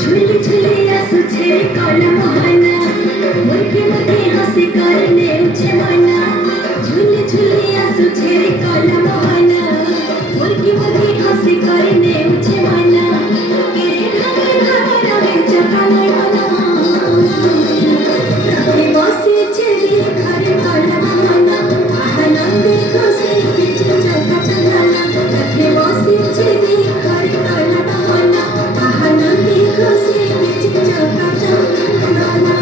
झूली झूली आंसू छेड़े काला बहाना मुर्गी मुर्गी हंसी करने उठे मना झूली झूली आंसू छेड़े काला बहाना मुर्गी मुर्गी हंसी करने उठे मना तेरे भागे भागे रहे जगाने मना रहे बसे छेड़ी घरे काला बहाना आनंद खुशी बीच चौका चलाना रहे बसे छेड़ी घरे काला बहाना आनंद खुशी बीच चौका चलाना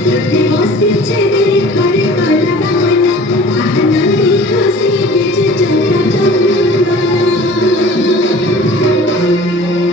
Thank you.